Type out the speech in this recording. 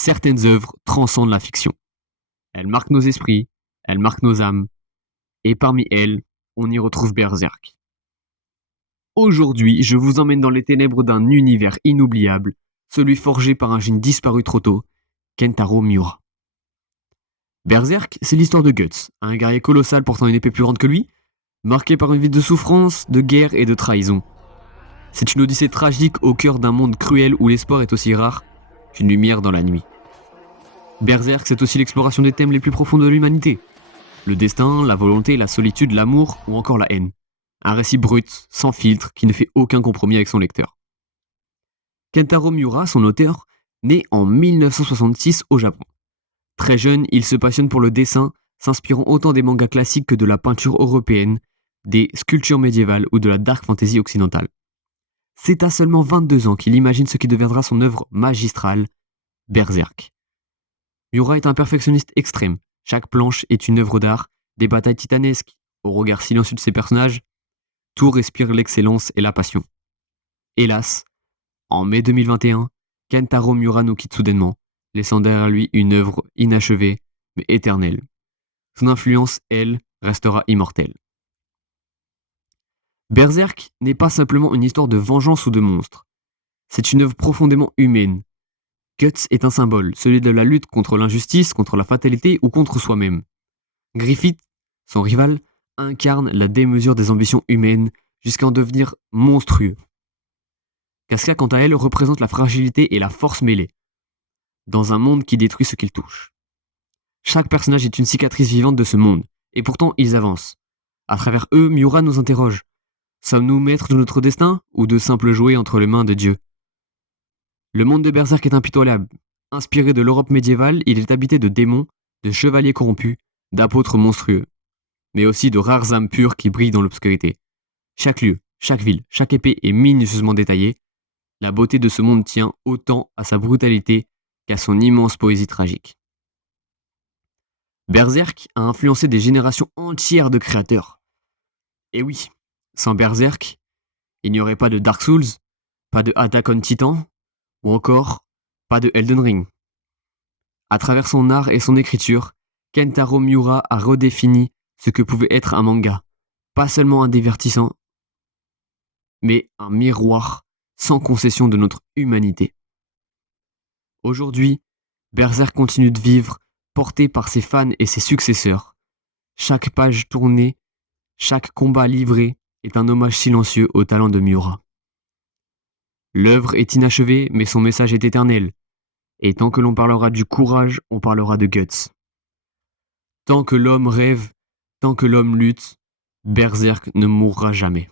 certaines œuvres transcendent la fiction. Elles marquent nos esprits, elles marquent nos âmes, et parmi elles, on y retrouve Berserk. Aujourd'hui, je vous emmène dans les ténèbres d'un univers inoubliable, celui forgé par un génie disparu trop tôt, Kentaro Miura. Berserk, c'est l'histoire de Guts, un guerrier colossal portant une épée plus grande que lui, marqué par une vie de souffrance, de guerre et de trahison. C'est une odyssée tragique au cœur d'un monde cruel où l'espoir est aussi rare qu'une lumière dans la nuit. Berserk, c'est aussi l'exploration des thèmes les plus profonds de l'humanité. Le destin, la volonté, la solitude, l'amour ou encore la haine. Un récit brut, sans filtre, qui ne fait aucun compromis avec son lecteur. Kentaro Miura, son auteur, naît en 1966 au Japon. Très jeune, il se passionne pour le dessin, s'inspirant autant des mangas classiques que de la peinture européenne, des sculptures médiévales ou de la dark fantasy occidentale. C'est à seulement 22 ans qu'il imagine ce qui deviendra son œuvre magistrale, Berserk. Miura est un perfectionniste extrême. Chaque planche est une œuvre d'art, des batailles titanesques, au regard silencieux de ses personnages. Tout respire l'excellence et la passion. Hélas, en mai 2021, Kentaro Miura nous quitte soudainement, laissant derrière lui une œuvre inachevée, mais éternelle. Son influence, elle, restera immortelle. Berserk n'est pas simplement une histoire de vengeance ou de monstre. C'est une œuvre profondément humaine. Guts est un symbole, celui de la lutte contre l'injustice, contre la fatalité ou contre soi-même. Griffith, son rival, incarne la démesure des ambitions humaines jusqu'à en devenir monstrueux. Casca, quant à elle, représente la fragilité et la force mêlée, dans un monde qui détruit ce qu'il touche. Chaque personnage est une cicatrice vivante de ce monde, et pourtant ils avancent. À travers eux, Miura nous interroge. Sommes-nous maîtres de notre destin ou de simples jouets entre les mains de Dieu? Le monde de Berserk est impitoyable. Inspiré de l'Europe médiévale, il est habité de démons, de chevaliers corrompus, d'apôtres monstrueux, mais aussi de rares âmes pures qui brillent dans l'obscurité. Chaque lieu, chaque ville, chaque épée est minutieusement détaillée. La beauté de ce monde tient autant à sa brutalité qu'à son immense poésie tragique. Berserk a influencé des générations entières de créateurs. Et oui, sans Berserk, il n'y aurait pas de Dark Souls, pas de Attack on Titan, ou encore pas de Elden Ring. À travers son art et son écriture, Kentaro Miura a redéfini ce que pouvait être un manga. Pas seulement un divertissant, mais un miroir sans concession de notre humanité. Aujourd'hui, Berserk continue de vivre, porté par ses fans et ses successeurs. Chaque page tournée, chaque combat livré est un hommage silencieux au talent de Miura. L'œuvre est inachevée, mais son message est éternel. Et tant que l'on parlera du courage, on parlera de Guts. Tant que l'homme rêve, tant que l'homme lutte, Berserk ne mourra jamais.